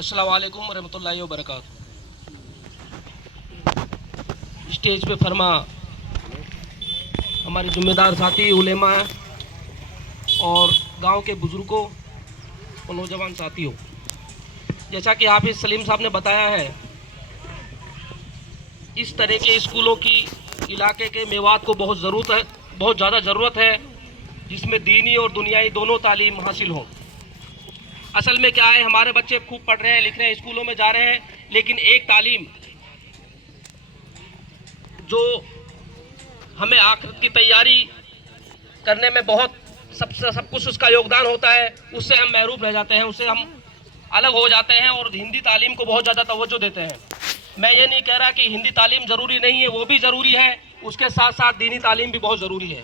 अस्सलाम वालेकुम रहमतुल्लाहि व बरकातहू। स्टेज पे फरमा हमारे ज़िम्मेदार साथी उलेमा और गांव के बुज़ुर्गों और नौजवान साथियों, जैसा कि हाफिज़ सलीम साहब ने बताया है, इस तरह के स्कूलों की इलाके के मेवात को बहुत ज़रूरत है, बहुत ज़्यादा ज़रूरत है, जिसमें दीनी और दुनियाई दोनों तालीम हासिल हो। असल में क्या है, हमारे बच्चे खूब पढ़ रहे हैं, लिख रहे हैं, स्कूलों में जा रहे हैं, लेकिन एक तालीम जो हमें आखिरत की तैयारी करने में बहुत सब कुछ उसका योगदान होता है, उससे हम महरूम रह जाते हैं, उससे हम अलग हो जाते हैं और हिंदी तालीम को बहुत ज़्यादा तवज्जो देते हैं। मैं ये नहीं कह रहा कि हिंदी तालीम ज़रूरी नहीं है, वो भी ज़रूरी है, उसके साथ साथ दीनी तालीम भी बहुत ज़रूरी है।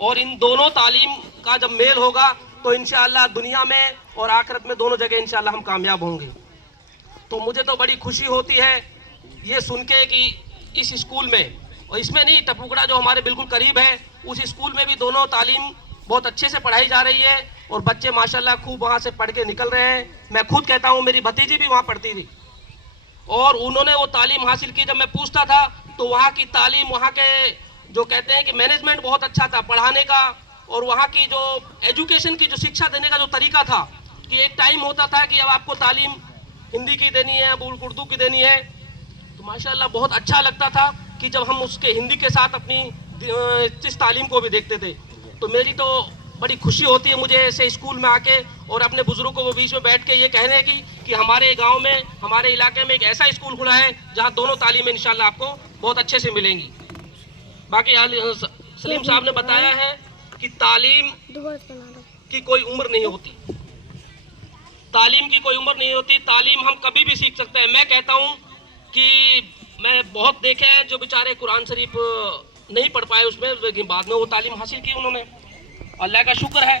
और इन दोनों तालीम का जब मेल होगा तो इंशाअल्लाह दुनिया में और आखिरत में दोनों जगह इंशाअल्लाह हम कामयाब होंगे। तो मुझे तो बड़ी खुशी होती है ये सुन के कि इस स्कूल में, और इसमें नहीं, टपुकड़ा जो हमारे बिल्कुल करीब है, उस स्कूल में भी दोनों तालीम बहुत अच्छे से पढ़ाई जा रही है और बच्चे माशाल्लाह खूब वहाँ से पढ़ के निकल रहे हैं। मैं खुद कहता हूँ, मेरी भतीजी भी वहाँ पढ़ती थी और उन्होंने वो तालीम हासिल की। जब मैं पूछता था तो वहाँ की तालीम, वहाँ के जो कहते हैं कि मैनेजमेंट बहुत अच्छा था पढ़ाने का, और वहाँ की जो एजुकेशन की जो शिक्षा देने का जो तरीका था, कि एक टाइम होता था कि अब आपको तालीम हिंदी की देनी है, अब उर्दू की देनी है, तो माशाल्लाह बहुत अच्छा लगता था कि जब हम उसके हिंदी के साथ अपनी इस तालीम को भी देखते थे। तो मेरी तो बड़ी खुशी होती है मुझे ऐसे स्कूल में आके और अपने बुजुर्गों को बीच में बैठ के ये कहने की कि हमारे गांव में, हमारे इलाके में एक ऐसा स्कूल खुला है जहां दोनों तालीमें इंशाल्लाह आपको बहुत अच्छे से मिलेंगी। बाकी सलीम साहब ने बताया है कि तालीम की कोई उम्र नहीं होती, तालीम की कोई उम्र नहीं होती, तालीम हम कभी भी सीख सकते हैं। मैं कहता हूँ कि मैं बहुत देखे हैं जो बेचारे कुरान शरीफ नहीं पढ़ पाए उसमें, लेकिन बाद में वो तालीम हासिल की उन्होंने, अल्लाह का शुक्र है।